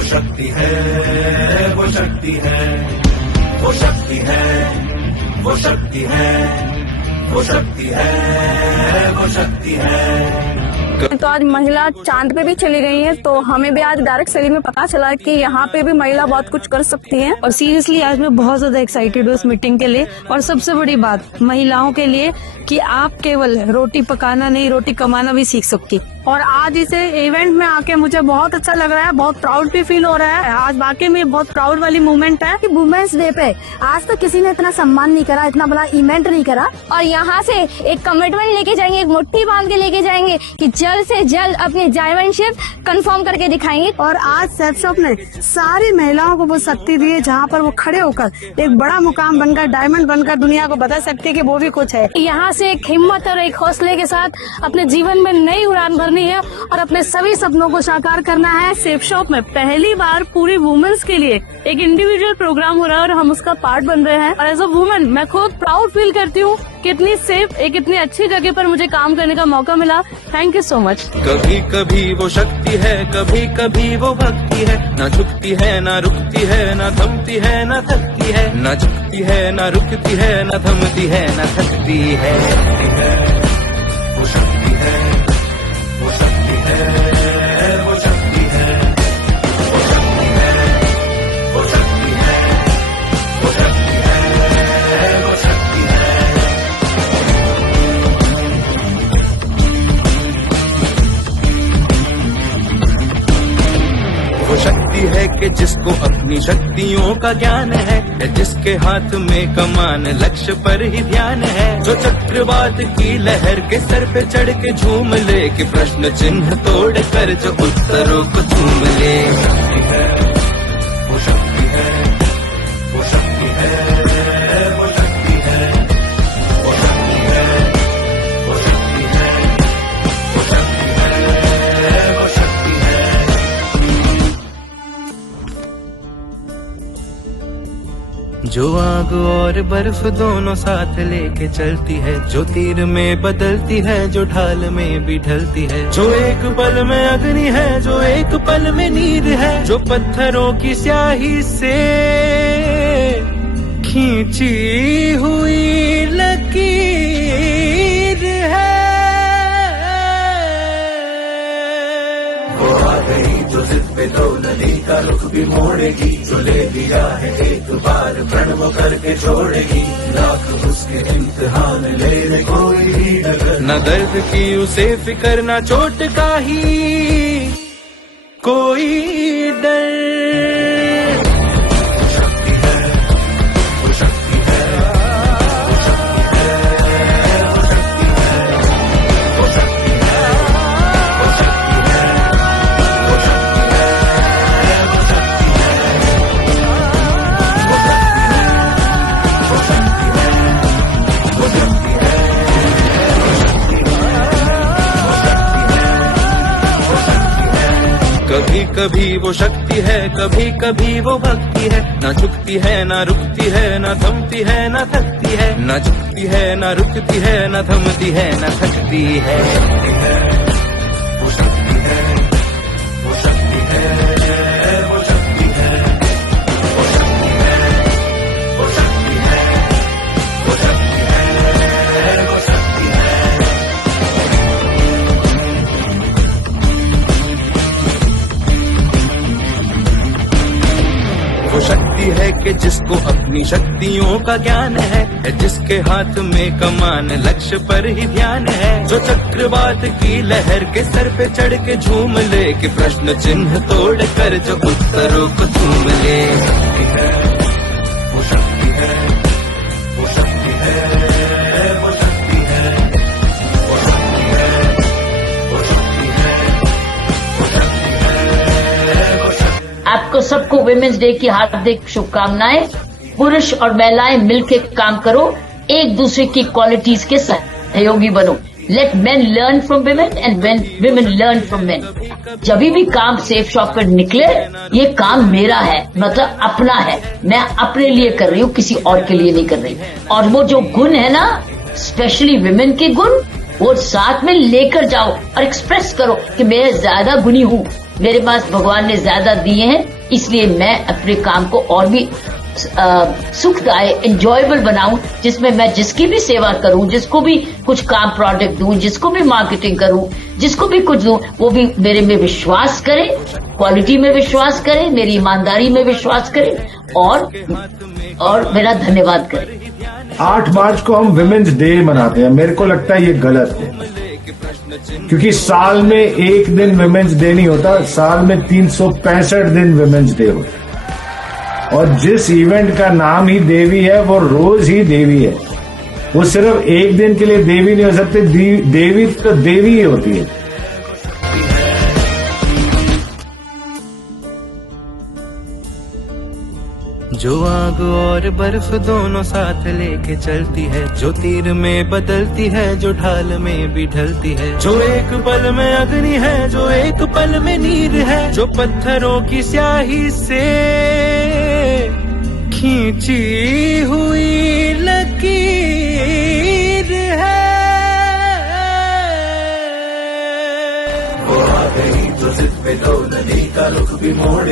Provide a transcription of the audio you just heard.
वो शक्ति है, वो शक्ति है, वो शक्ति है, वो शक्ति है, वो शक्ति है, वो शक्ति है। तो आज महिला चांद पे भी चली गई है, तो हमें भी आज डायरेक्ट सैली में पता चला कि यहाँ पे भी महिला बहुत कुछ कर सकती है। और सीरियसली आज मैं बहुत ज्यादा एक्साइटेड हूँ इस मीटिंग के लिए। और सबसे बड़ी बात महिलाओं के लिए कि आप केवल रोटी पकाना नहीं, रोटी कमाना भी सीख सकती। और आज इसे इवेंट में आके मुझे बहुत अच्छा लग रहा है, बहुत प्राउड भी फील हो रहा है। आज वाकई में बहुत प्राउड वाली मोमेंट है कि वुमेन्स डे पे आज तो किसी ने इतना सम्मान नहीं करा, इतना बड़ा इवेंट नहीं करा। और यहाँ से एक कमिटमेंट लेके जाएंगे, एक मुट्ठी बांध के लेके जाएंगे कि जल्द से जल्द अपनी डायमंडशिप कंफर्म करके दिखाएंगे। और आज सेफ शॉप ने सारी महिलाओं को वो शक्ति दी है जहाँ पर वो खड़े होकर एक बड़ा मुकाम बनकर, डायमंड बनकर दुनिया को बता सकती है कि वो भी कुछ है। यहाँ से एक हिम्मत और एक हौसले के साथ अपने जीवन में नई उड़ान भरनी है और अपने सभी सपनों को साकार करना है। सेफ शॉप में पहली बार पूरी वुमेन्स के लिए एक इंडिविजुअल प्रोग्राम हो रहा है और हम उसका पार्ट बन रहे हैं। और एज अ वुमेन मैं खुद प्राउड फील करती हूँ कि इतनी सेफ, एक इतनी अच्छी जगह पर मुझे काम करने का मौका मिला। Thank you so much. कभी कभी वो शक्ति है, कभी कभी वो भक्ति है, ना झुकती है ना रुकती है, ना थमती है ना थकती है, ना झुकती है ना रुकती है, ना थमती है ना थकती है। वो शक्ति है, वो शक्ति है, वो शक्ति है, वो शक्ति है, वो शक्ति है, वो शक्ति है, वो शक्ति है। वो शक्ति है कि जिसको अपनी शक्तियों का ज्ञान है, जिसके हाथ में कमान लक्ष्य पर ही ध्यान है, जो चक्रवात की लहर के सर पे चढ़ के झूम ले, कि प्रश्न चिन्ह तोड़ कर जो उत्तरों को चूम ले। वो शक्ति है, वो शक्ति है, वो शक्ति है, वो शक्ति है, वो शक्ति है, वो शक्ति है, वो शक्ति है। जो आग और बर्फ दोनों साथ लेके चलती है, जो तीर में बदलती है, जो ढाल में भी ढलती है, जो एक पल में अग्नि है, जो एक पल में नीर है, जो पत्थरों की स्याही से खींची हुई लकीर है। वो आ गई जो जिद पे तो नदी का रुख भी मोड़ेगी, जो ले लिया है एक बार प्रण वो करके छोड़ेगी, लाख उसके इम्तिहान ले कोई ही डगर, न दर्द की उसे फिकर, न चोट का ही कोई डर। वो शक्ति है, वो शक्ति है, वो शक्ति है, वो शक्ति है, वो शक्ति है, वो शक्ति है, वो शक्ति है, वो शक्ति है, वो शक्ति है, वो शक्ति है, वो शक्ति है। कभी कभी वो शक्ति है, कभी कभी वो भक्ति है, ना झुकती है ना रुकती है, ना थमती है ना थकती है, ना झुकती है ना रुकती है, ना थमती है ना थकती है। वो शक्ति है, वो शक्ति है, वो शक्ति है, वो शक्ति है, वो शक्ति है, वो शक्ति है, वो शक्ति है। वो शक्ति है कि जिसको अपनी शक्तियों का ज्ञान है, जिसके हाथ में कमान लक्ष्य पर ही ध्यान है, जो चक्रवात की लहर के सर पे चढ़ के झूम ले, कि प्रश्न चिन्ह तोड़ कर जो उत्तरों को चूम ले। वो शक्ति है, वो शक्ति है, वो शक्ति है, वो शक्ति है, वो शक्ति है, वो शक्ति है, वो शक्ति है। आपको सबको वुमेन्स डे की हार्दिक शुभकामनाएं। पुरुष और महिलाएं मिलकर काम करो, एक दूसरे की क्वालिटीज के सहयोगी बनो। Let men learn from women and women learn from men. जब भी काम सेफ शॉप पर निकले, ये काम मेरा है, मतलब अपना है, मैं अपने लिए कर रही हूँ, किसी और के लिए नहीं कर रही। और वो जो गुण है ना, स्पेशली विमेन के गुण, वो साथ में लेकर जाओ और एक्सप्रेस करो कि मैं ज्यादा गुणी हूँ, मेरे पास भगवान ने ज्यादा दिए हैं, इसलिए मैं अपने काम को और भी सुखदायक एंजॉयबल बनाऊं, जिसमें मैं जिसकी भी सेवा करूं, जिसको भी कुछ काम प्रोडक्ट दूं, जिसको भी मार्केटिंग करूं, जिसको भी कुछ दूं, वो भी मेरे में विश्वास करे, क्वालिटी में विश्वास करे, मेरी ईमानदारी में विश्वास करे और मेरा धन्यवाद करे। 8 मार्च को हम विमेन्स डे मनाते हैं, मेरे को लगता है ये गलत है, क्योंकि साल में एक दिन विमेन्स डे नहीं होता, साल में 365 दिन विमेन्स डे होता है। और जिस इवेंट का नाम ही देवी है वो रोज ही देवी है, वो सिर्फ एक दिन के लिए देवी नहीं हो सकती, देवी तो देवी ही होती है। जो आग और बर्फ दोनों साथ लेके चलती है, जो तीर में बदलती है, जो ढाल में भी ढलती है, जो एक पल में अग्नि है, जो एक पल में नीर है, जो पत्थरों की स्याही से खींची हुई लकीर है। वो आ गई तो जिद पे दो, नदी का रुख भी मोड़े